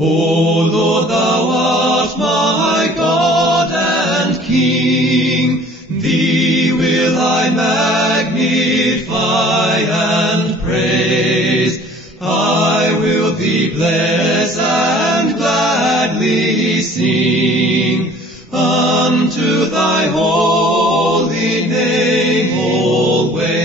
O Lord, thou art my God and King. Thee will I magnify and praise. I will thee bless and gladly sing unto thy holy name always.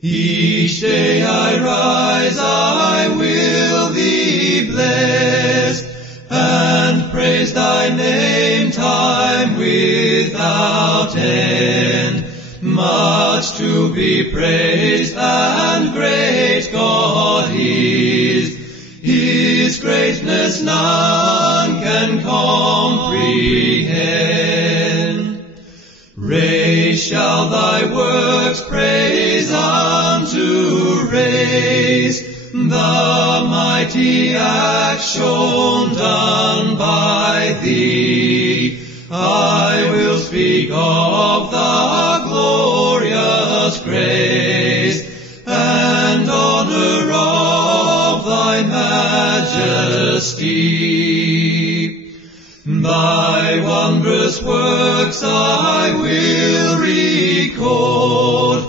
Each day I rise, I will thee bless and praise thy name time without end. Much to be praised and great God is. His greatness none can comprehend. Raise shall thy works praise unto raise, the mighty acts shown done by thee. I will speak of the glorious grace and honor of thy majesty. Thy wondrous works I will record,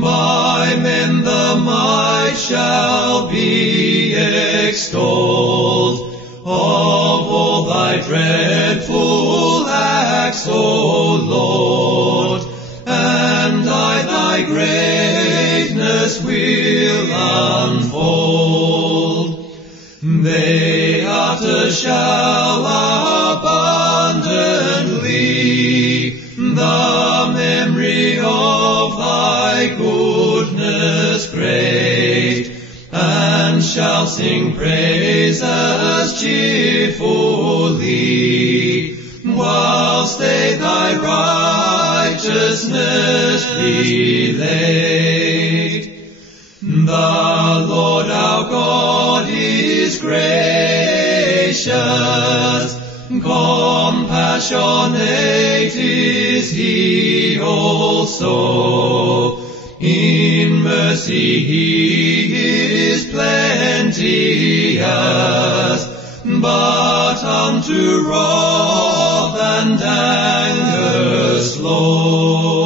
by men the might shall be extolled. Of all thy dreadful acts, O Lord, and I thy greatness will unfold. They utter shall abundantly the memory of thy goodness great, and shall sing praises cheerfully, whilst they thy righteousness relate. The Lord our God is gracious, compassionate is he also. In mercy he is plenteous, but unto wrath and anger slow.